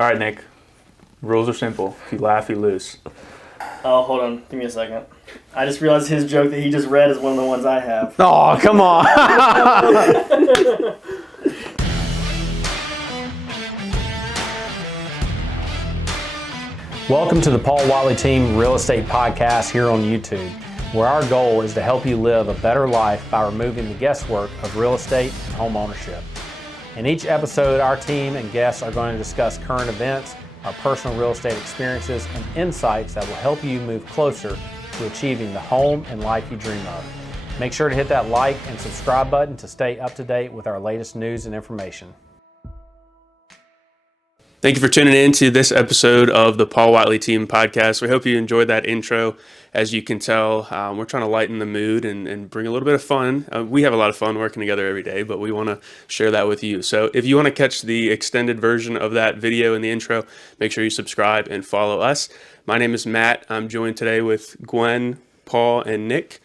All right, Nick. Rules are simple. If you laugh, you lose. Oh, hold on. Give me a second. I just realized his joke that he just read is one of the ones I have. Oh, come on. Welcome to the Paul Whatley Team Real Estate Podcast here on YouTube, where our goal is to help you live a better life by removing the guesswork of real estate and home ownership. In each episode, our team and guests are going to discuss current events, our personal real estate experiences, and insights that will help you move closer to achieving the home and life you dream of. Make sure to hit that like and subscribe button to stay up to date with our latest news and information. Thank you for tuning in to this episode of the Paul Whatley Team Podcast. We hope you enjoyed that intro. As you can tell, we're trying to lighten the mood and bring a little bit of fun. We have a lot of fun working together every day, but we want to share that with you. So if you want to catch the extended version of that video in the intro, make sure you subscribe and follow us. My name is Matt. I'm joined today with Gwen, Paul, and Nick.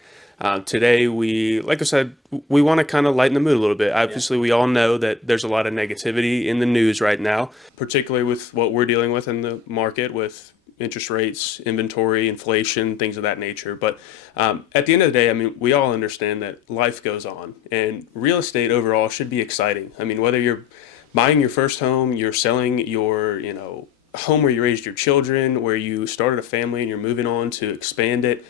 Today, like I said, we want to kind of lighten the mood a little bit. Obviously, we all know that there's a lot of negativity in the news right now, particularly with what we're dealing with in the market with interest rates, inventory, inflation, things of that nature. But at the end of the day, I mean, we all understand that life goes on, and real estate overall should be exciting. I mean, whether you're buying your first home, you're selling your, home where you raised your children, where you started a family and you're moving on to expand it,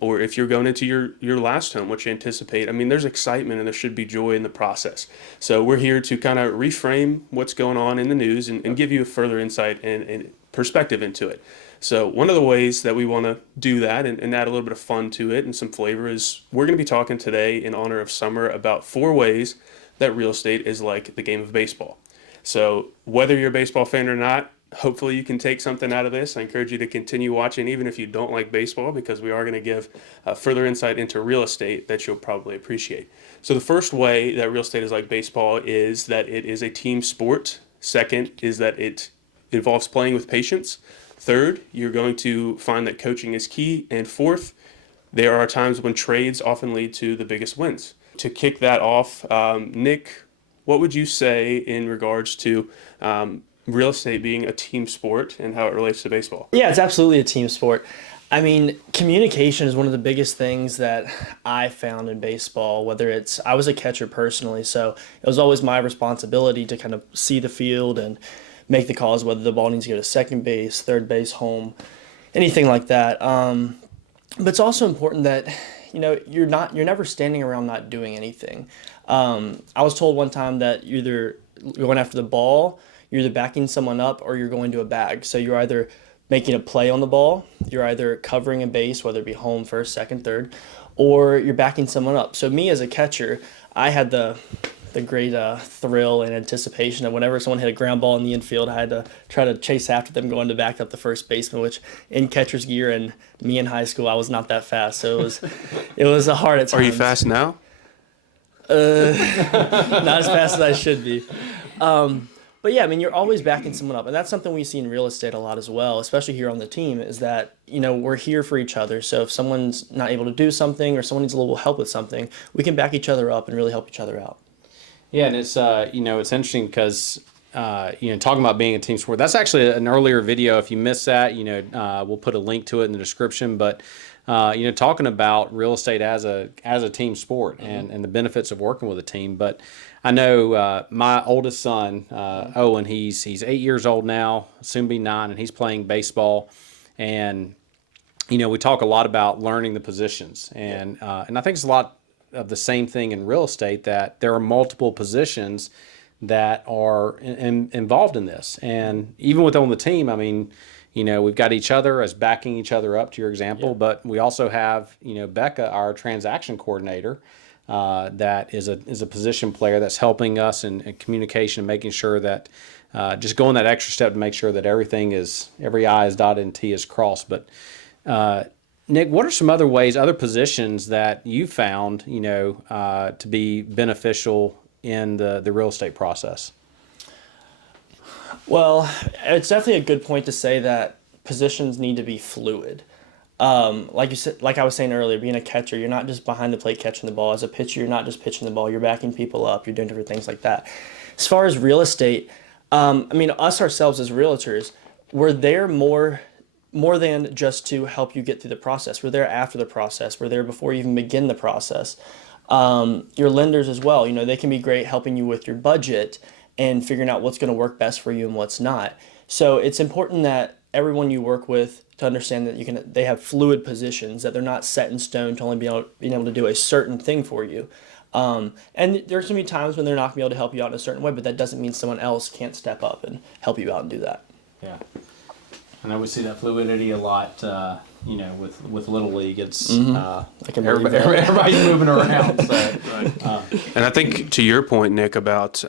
or if you're going into your last home, what you anticipate. I mean, there's excitement and there should be joy in the process. So we're here to kind of reframe what's going on in the news and give you a further insight and perspective into it. So one of the ways that we want to do that and add a little bit of fun to it and some flavor is we're going to be talking today in honor of summer about 4 ways that real estate is like the game of baseball. So whether you're a baseball fan or not, hopefully you can take something out of this. I encourage you to continue watching even if you don't like baseball, because we are going to give further insight into real estate that you'll probably appreciate. So the first way that real estate is like baseball is that it is a team sport. Second is that it involves playing with patience. Third, you're going to find that coaching is key. And fourth, there are times when trades often lead to the biggest wins. To kick that off, Nick, what would you say in regards to real estate being a team sport and how it relates to baseball? Yeah, it's absolutely a team sport. I mean, communication is one of the biggest things that I found in baseball, I was a catcher personally, so it was always my responsibility to kind of see the field and make the calls, whether the ball needs to go to second base, third base, home, anything like that. But it's also important that, you're never standing around not doing anything. I was told one time that you're either going after the ball, you're either backing someone up, or you're going to a bag. So you're either making a play on the ball, you're either covering a base, whether it be home, first, second, third, or you're backing someone up. So me as a catcher, I had the great thrill and anticipation of whenever someone hit a ground ball in the infield, I had to try to chase after them going to back up the first baseman, which in catcher's gear and me in high school, I was not that fast. So it was hard at times. Are you fast now? Not as fast as I should be. But yeah, I mean, you're always backing someone up. And that's something we see in real estate a lot as well, especially here on the team, is that, we're here for each other. So if someone's not able to do something or someone needs a little help with something, we can back each other up and really help each other out. Yeah, and it's it's interesting because talking about being a team sport. That's actually an earlier video. If you missed that, we'll put a link to it in the description. But talking about real estate as a team sport and the benefits of working with a team. But I know my oldest son, Owen, he's 8 years old now, soon be 9, and he's playing baseball. And we talk a lot about learning the positions, and I think it's a lot of the same thing in real estate, that there are multiple positions that are involved in this. And even on the team, I mean, we've got each other as backing each other up, to your example, but we also have, Becca, our transaction coordinator, that is a position player that's helping us in communication, making sure that just going that extra step to make sure that every I is dotted and T is crossed. But Nick, what are some other positions that you found, to be beneficial in the real estate process? Well, it's definitely a good point to say that positions need to be fluid. Like you said, like I was saying earlier, being a catcher, you're not just behind the plate catching the ball. As a pitcher, you're not just pitching the ball. You're backing people up. You're doing different things like that. As far as real estate, I mean, us ourselves as realtors, we're there more than just to help you get through the process. We're there after the process. We're there before you even begin the process. Your lenders as well, you know, they can be great helping you with your budget and figuring out what's going to work best for you and what's not. So it's important that everyone you work with to understand that they have fluid positions, that they're not set in stone to only being able to do a certain thing for you. And there's going to be times when they're not going to be able to help you out in a certain way, but that doesn't mean someone else can't step up and help you out and do that. Yeah. I know we see that fluidity a lot, you know, with Little League. It's I can believe that. everybody's moving around. So. And I think to your point, Nick, about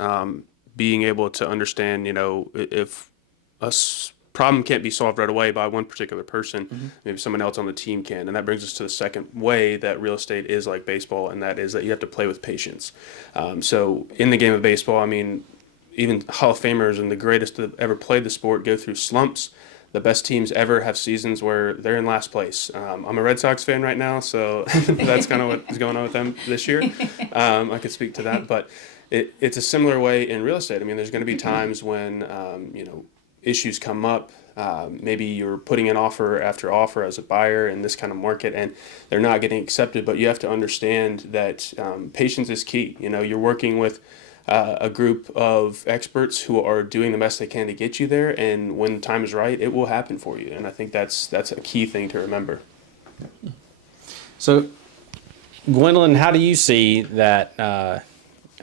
being able to understand, you know, if problem can't be solved right away by one particular person, maybe someone else on the team can. And that brings us to the second way that real estate is like baseball, and that is that you have to play with patience. So in the game of baseball, I mean, even Hall of Famers and the greatest that ever played the sport go through slumps. The best teams ever have seasons where they're in last place. I'm a Red Sox fan right now, so that's kind of what's going on with them this year. I could speak to that, but it's a similar way in real estate. I mean, there's going to be times when you know, issues come up. Maybe you're putting in offer after offer as a buyer in this kind of market, and they're not getting accepted. But you have to understand that patience is key. You know, you're working with a group of experts who are doing the best they can to get you there, and when the time is right, it will happen for you. And I think that's a key thing to remember. So, Gwendolyn, how do you see that? I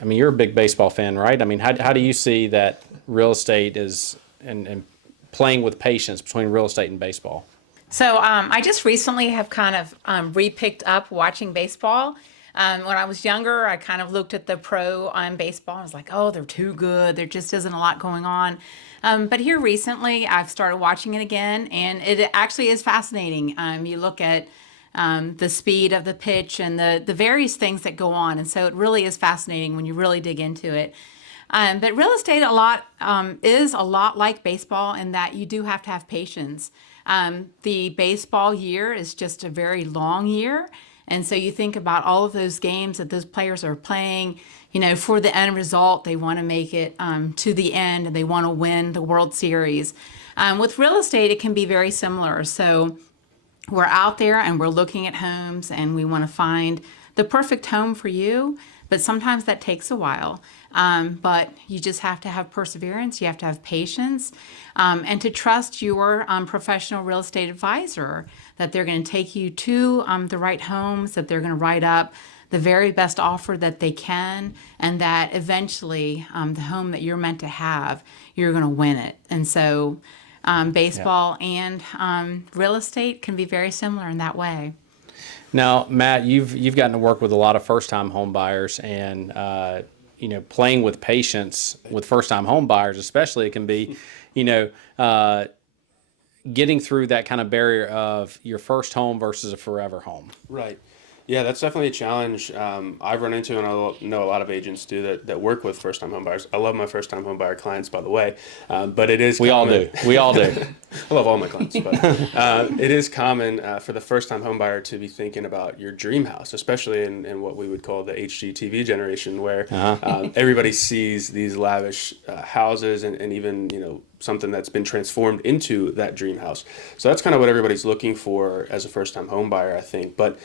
mean, you're a big baseball fan, right? I mean, how do you see that real estate is and playing with patience between real estate and baseball? So I just recently have kind of re-picked up watching baseball. When I was younger, I kind of looked at the pro on baseball. I was like, oh, they're too good. There just isn't a lot going on. But here recently, I've started watching it again, and it actually is fascinating. You look at the speed of the pitch and the various things that go on. And so it really is fascinating when you really dig into it. But real estate is a lot like baseball in that you do have to have patience. The baseball year is just a very long year. And so you think about all of those games that those players are playing, you know, for the end result, they want to make it to the end and they want to win the World Series. With real estate, it can be very similar. So we're out there and we're looking at homes and we want to find the perfect home for you. But sometimes that takes a while. But you just have to have perseverance. You have to have patience and to trust your professional real estate advisor that they're going to take you to the right homes, that they're going to write up the very best offer that they can, and that eventually the home that you're meant to have, you're going to win it. And so baseball and real estate can be very similar in that way. Now, Matt, you've gotten to work with a lot of first-time home buyers, and you know, playing with patience with first-time home buyers, especially, it can be, you know, getting through that kind of barrier of your first home versus a forever home. Right. Yeah, that's definitely a challenge I've run into, and I know a lot of agents do that work with first-time home buyers. I love my first-time home buyer clients, by the way, but it is common. We all do. I love all my clients, but it is common for the first-time home buyer to be thinking about your dream house, especially in what we would call the HGTV generation, where everybody sees these lavish houses and even, you know, something that's been transformed into that dream house. So that's kind of what everybody's looking for as a first-time home buyer, I think. But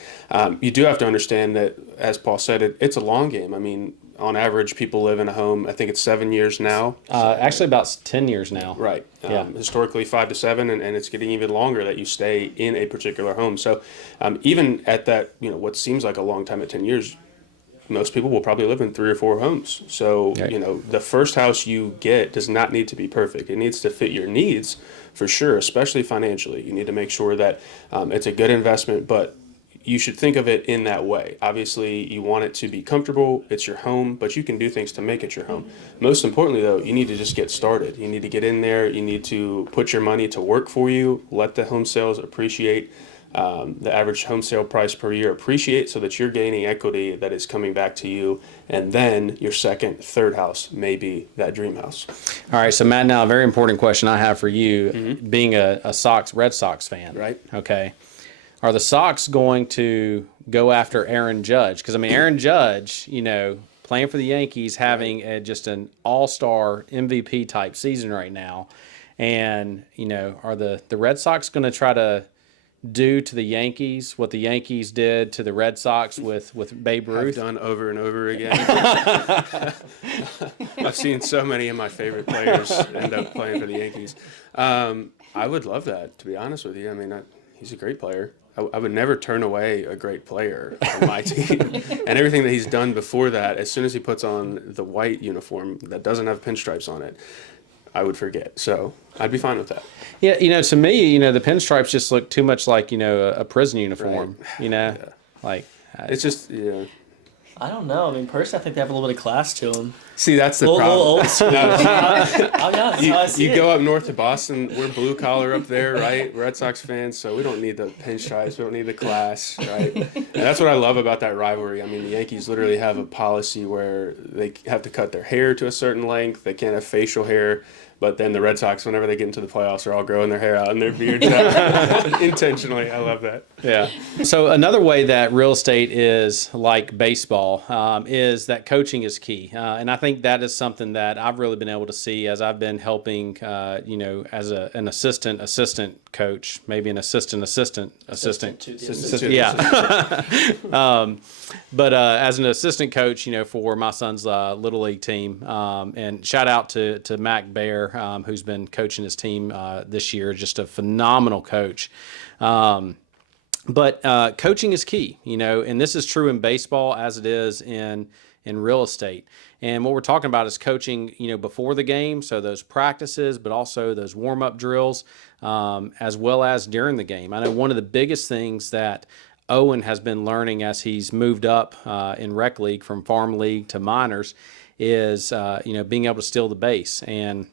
you do have to understand that, as Paul said, it's a long game. I mean, on average, people live in a home, I think it's 7 years now. Actually, about 10 years now. Right. Yeah. Historically, 5 to 7, and it's getting even longer that you stay in a particular home. So even at that, you know, what seems like a long time at 10 years, most people will probably live in 3 or 4 homes. So, right. You know, the first house you get does not need to be perfect. It needs to fit your needs for sure, especially financially. You need to make sure that it's a good investment, but you should think of it in that way. Obviously, you want it to be comfortable. It's your home, but you can do things to make it your home. Most importantly, though, you need to just get started. You need to get in there. You need to put your money to work for you. Let the home sales appreciate. The average home sale price per year appreciate, so that you're gaining equity that is coming back to you, and then your second, third house may be that dream house. All right, so Matt, now a very important question I have for you, being a Red Sox fan. Right. Okay. Are the Sox going to go after Aaron Judge? Because, I mean, Aaron Judge, you know, playing for the Yankees, having just an all-star MVP type season right now. And, are the Red Sox going to try to do to the Yankees what the Yankees did to the Red Sox with Babe I've Ruth? done over and over again. I've seen so many of my favorite players end up playing for the Yankees. I would love that, to be honest with you. I mean, he's a great player. I would never turn away a great player on my team. And everything that he's done before that, as soon as he puts on the white uniform that doesn't have pinstripes on it, I would forget. So I'd be fine with that. Yeah, to me, the pinstripes just look too much like, a prison uniform, Yeah. Like It's just, I don't know. I mean, personally, I think they have a little bit of class to them. See, that's the A little problem. old school. I'll be honest, how I see You it. go up north to Boston, we're blue collar up there, right? Red Sox fans, so we don't need the pinstripes, we don't need the class, right? And that's what I love about that rivalry. I mean, the Yankees literally have a policy where they have to cut their hair to a certain length, they can't have facial hair. But then the Red Sox, whenever they get into the playoffs, are all growing their hair out and their beards out intentionally. I love that. Yeah. So another way that real estate is like baseball is that coaching is key, and I think that is something that I've really been able to see as I've been helping, as an assistant coach, maybe an assistant. To the assistant. Yeah. But as an assistant coach, for my son's Little League team, and shout out to Mac Bear, who's been coaching his team this year, just a phenomenal coach. But coaching is key, and this is true in baseball as it is in real estate. And what we're talking about is coaching, before the game, so those practices, but also those warm-up drills, as well as during the game. I know one of the biggest things that Owen has been learning as he's moved up in rec league from farm league to minors is, being able to steal the base. And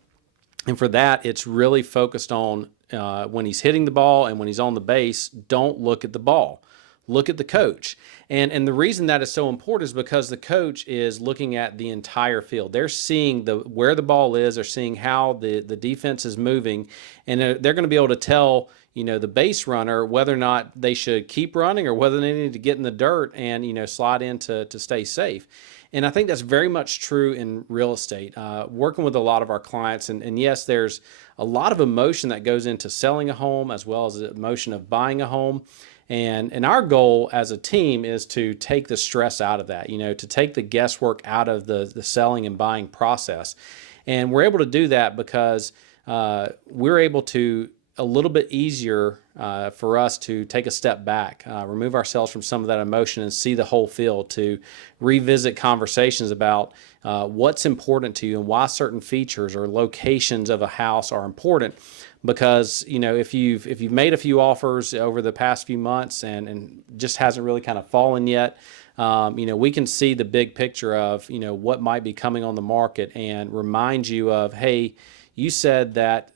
for that, it's really focused on when he's hitting the ball and when he's on the base, don't look at the ball. Look at the coach. And the reason that is so important is because the coach is looking at the entire field. They're seeing where the ball is, they're seeing how the defense is moving, and they're going to be able to tell the base runner whether or not they should keep running or whether they need to get in the dirt and slide in to stay safe. And I think that's very much true in real estate. Working with a lot of our clients, and yes, there's a lot of emotion that goes into selling a home as well as the emotion of buying a home. And our goal as a team is to take the stress out of that, to take the guesswork out of the selling and buying process. And we're able to do that because we're able to a little bit easier for us to take a step back, remove ourselves from some of that emotion and see the whole field, to revisit conversations about what's important to you and why certain features or locations of a house are important. Because if you've made a few offers over the past few months and just hasn't really kind of fallen yet, we can see the big picture of what might be coming on the market and remind you of, hey, you said that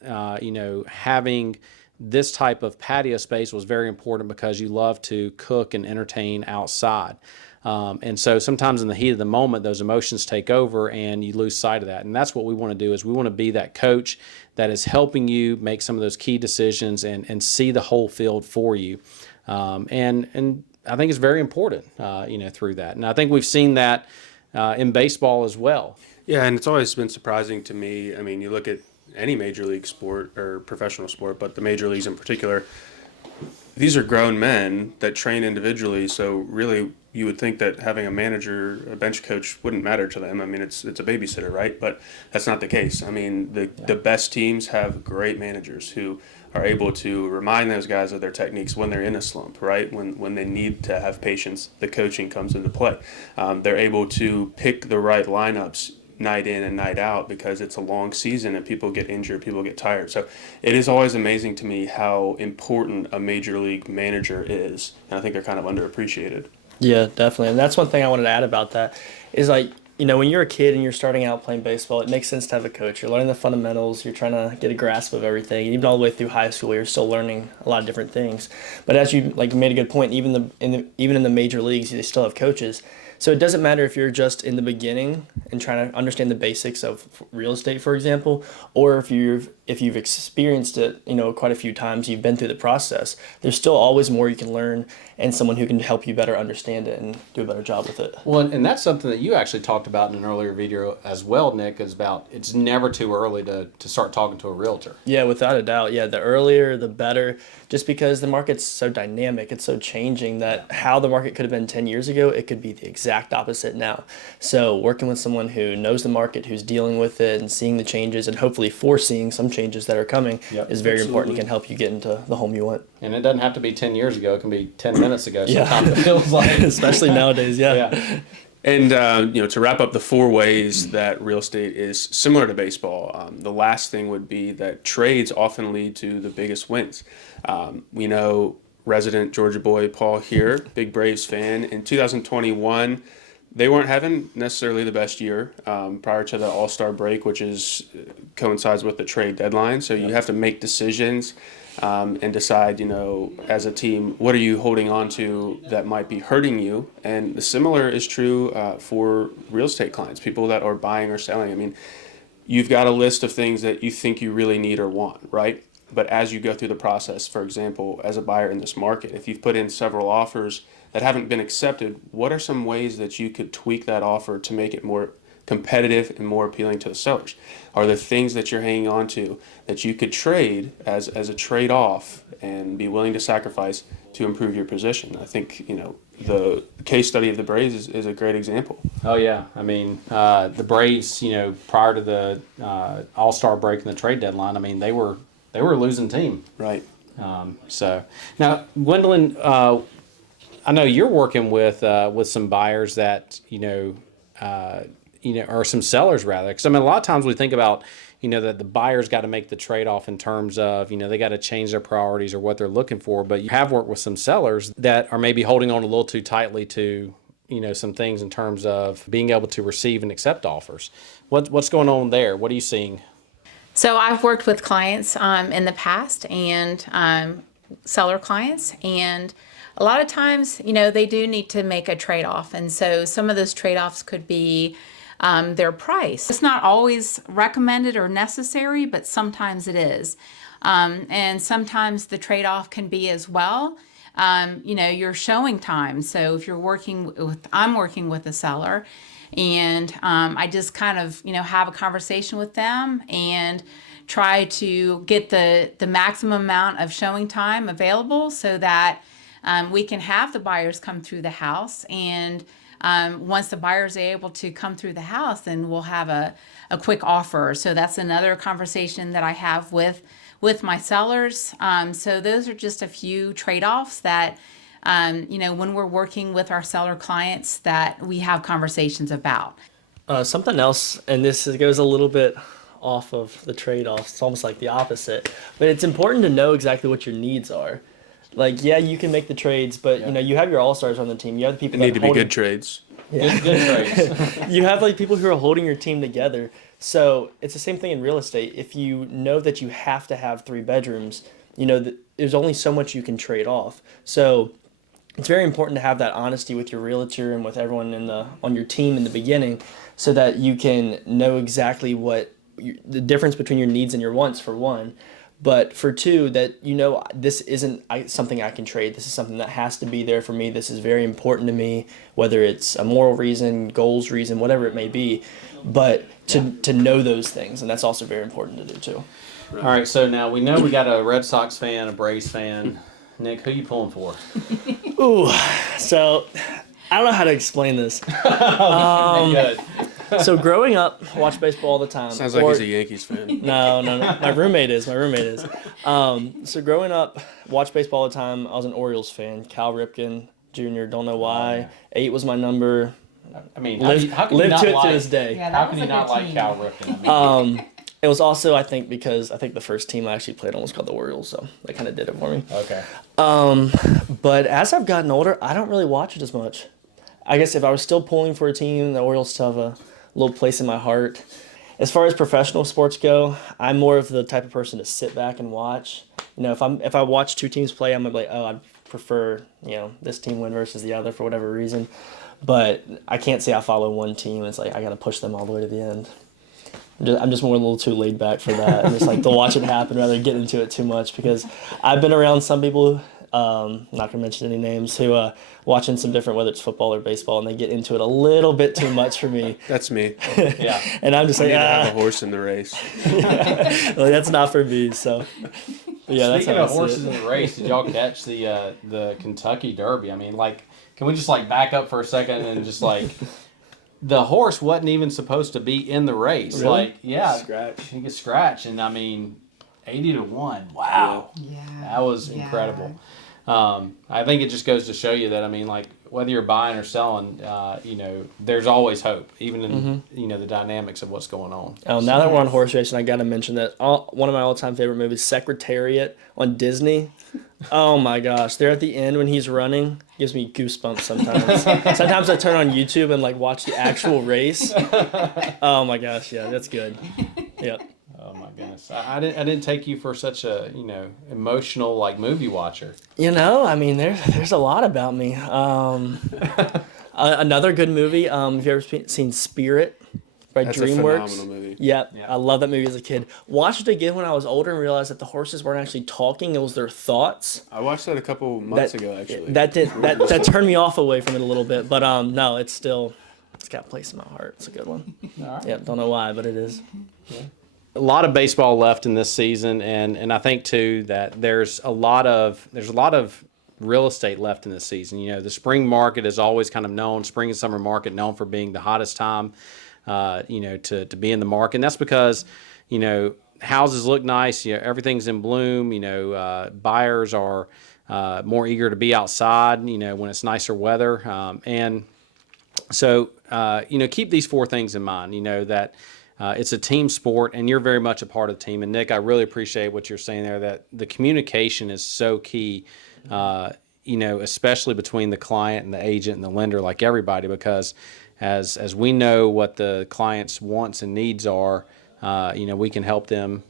having this type of patio space was very important because you love to cook and entertain outside. And so sometimes in the heat of the moment, those emotions take over and you lose sight of that. And that's what we want to do, is we want to be that coach that is helping you make some of those key decisions and see the whole field for you. And I think it's very important, through that. And I think we've seen that in baseball as well. Yeah, and it's always been surprising to me. I mean, you look at any major league sport or professional sport, but the major leagues in particular, these are grown men that train individually. So really, you would think that having a manager, a bench coach, wouldn't matter to them. I mean, it's a babysitter, right? But that's not the case. I mean, the best teams have great managers who are able to remind those guys of their techniques when they're in a slump, right? When they need to have patience, the coaching comes into play. They're able to pick the right lineups night in and night out because it's a long season and people get injured, people get tired. So it is always amazing to me how important a major league manager is. And I think they're kind of underappreciated. Yeah, definitely. And that's one thing I wanted to add about that is, like, when you're a kid and you're starting out playing baseball, it makes sense to have a coach. You're learning the fundamentals. You're trying to get a grasp of everything. And even all the way through high school, you're still learning a lot of different things. But as you made a good point, even in the major leagues, they still have coaches. So it doesn't matter if you're just in the beginning and trying to understand the basics of real estate, for example, or if you've if you've experienced it, quite a few times, you've been through the process, there's still always more you can learn and someone who can help you better understand it and do a better job with it. Well, and that's something that you actually talked about in an earlier video as well, Nick, is about it's never too early to start talking to a realtor. Yeah, without a doubt. Yeah, the earlier, the better, just because the market's so dynamic, it's so changing that how the market could have been 10 years ago, it could be the exact opposite now. So working with someone who knows the market, who's dealing with it and seeing the changes and hopefully foreseeing some changes that are coming is very important and can help you get into the home you want. And it doesn't have to be 10 years ago. It can be 10 minutes ago. Sometimes it feels like. Especially nowadays, yeah. And, to wrap up the 4 ways that real estate is similar to baseball, the last thing would be that trades often lead to the biggest wins. We know resident Georgia boy Paul here, big Braves fan. In 2021, they weren't having necessarily the best year prior to the All-Star break, which coincides with the trade deadline. So you have to make decisions and decide, as a team, what are you holding on to that might be hurting you? And the similar is true for real estate clients, people that are buying or selling. I mean, you've got a list of things that you think you really need or want, right? But as you go through the process, for example, as a buyer in this market, if you've put in several offers that haven't been accepted, what are some ways that you could tweak that offer to make it more competitive and more appealing to the sellers? Are there things that you're hanging on to that you could trade as a trade-off and be willing to sacrifice to improve your position? I think, the case study of the Braves is a great example. Oh, yeah. I mean, the Braves, prior to the All-Star break and the trade deadline, I mean, they were a losing team. Right. So now, Gwendolyn, I know you're working with some buyers that, or some sellers rather. Because, I mean, a lot of times we think about, that the buyer's got to make the trade-off in terms of, they got to change their priorities or what they're looking for. But you have worked with some sellers that are maybe holding on a little too tightly to, some things in terms of being able to receive and accept offers. What's going on there? What are you seeing? So I've worked with clients in the past and seller clients, and a lot of times, they do need to make a trade-off. And so some of those trade-offs could be their price. It's not always recommended or necessary, but sometimes it is. And sometimes the trade-off can be as well, your showing time. So if I'm working with a seller, and I just kind of, have a conversation with them and try to get the maximum amount of showing time available so that we can have the buyers come through the house. And once the buyers are able to come through the house, then we'll have a quick offer. So that's another conversation that I have with my sellers. So those are just a few trade-offs that when we're working with our seller clients that we have conversations about. Something else, and this goes a little bit off of the trade-offs, it's almost like the opposite, but it's important to know exactly what your needs are. Like, yeah, you can make the trades, but you have your all-stars on the team. You have the people They need to be good trades. Yeah. Good trades. You have people who are holding your team together. So it's the same thing in real estate. If you know that you have to have 3 bedrooms, there's only so much you can trade off. So it's very important to have that honesty with your realtor and with everyone on your team in the beginning, so that you can know exactly what the difference between your needs and your wants, for one. But for 2, that this isn't something I can trade. This is something that has to be there for me. This is very important to me, whether it's a moral reason, goals reason, whatever it may be. But to know those things, and that's also very important to do too. All right, so now we know we got a Red Sox fan, a Braves fan. Nick, who you pulling for? Ooh, so I don't know how to explain this. Good. So growing up, watched baseball all the time. Sounds like he's a Yankees fan. No. My roommate is. So growing up, watched baseball all the time. I was an Orioles fan. Cal Ripken Jr. Don't know why. Oh, yeah. 8 was my number. I mean, Lived to it to this day. Yeah, How can you not like Cal Ripken? I mean, It was also, I think, because I think the first team I actually played on was called the Orioles, so that kind of did it for me. okay. But as I've gotten older, I don't really watch it as much. I guess if I was still pulling for a team, the Orioles still have a little place in my heart. As far as professional sports go, I'm more of the type of person to sit back and watch. If I watch 2 teams play, I'm gonna be like, oh, I'd prefer this team win versus the other for whatever reason. But I can't say I follow one team. It's like I gotta push them all the way to the end. I'm just more a little too laid back for that. I just like to watch it happen rather than get into it too much, because I've been around some people, not gonna mention any names, who watching some different, whether it's football or baseball, and they get into it a little bit too much for me. That's me. Yeah. And I'm just I like, need to have a horse in the race. like, that's not for me. So yeah, that's Speaking how of I see horses it. in the race, did y'all catch the Kentucky Derby? I mean, like, can we just like back up for a second and just like, the horse wasn't even supposed to be in the race. Really? Like, yeah, Scratch. he could scratch, and I mean, 80-1. Wow, Yeah. that was incredible. I think it just goes to show you that, I mean, like, whether you're buying or selling, you know, there's always hope, even in you know, the dynamics of what's going on. Oh, now that we're on horse racing, I got to mention that one of my all-time favorite movies, Secretariat on Disney. Oh my gosh, there at the end when he's running, gives me goosebumps sometimes. Sometimes I turn on YouTube and like watch the actual race. Oh my gosh, yeah, that's good. Yep. Oh my goodness, I didn't take you for such a, you know, emotional like movie watcher. You know, I mean, there's a lot about me. Another good movie. Have you ever seen Spirit by That's a DreamWorks? phenomenal movie. Yep. Yeah. I love that movie as a kid. Watched it again when I was older and realized that the horses weren't actually talking; it was their thoughts. I watched that a couple months ago, actually. That turned me off away from it a little bit, but no, it's got a place in my heart. It's a good one. All right. Yeah, don't know why, but it is. A lot of baseball left in this season, and I think too that there's a lot of real estate left in this season. You know, the spring market is always kind of known, spring and summer market known for being the hottest time, you know, to be in the market. And that's because, you know, houses look nice, you know, everything's in bloom, you know, buyers are more eager to be outside, you know, when it's nicer weather. And so, you know, keep these four things in mind, you know, that it's a team sport and you're very much a part of the team. And Nick, I really appreciate what you're saying there, that the communication is so key, you know, especially between the client and the agent and the lender, like everybody, because as we know what the client's wants and needs are, you know, we can help them,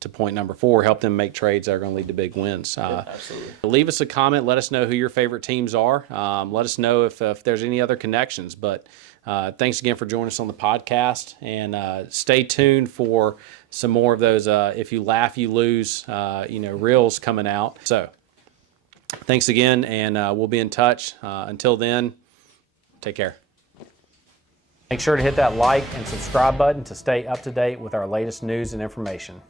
to point number 4, help them make trades that are going to lead to big wins. Absolutely. Leave us a comment. Let us know who your favorite teams are. Let us know if there's any other connections. But thanks again for joining us on the podcast. And stay tuned for some more of those if you laugh, you lose, you know, reels coming out. So thanks again, and we'll be in touch. Until then, take care. Make sure to hit that like and subscribe button to stay up to date with our latest news and information.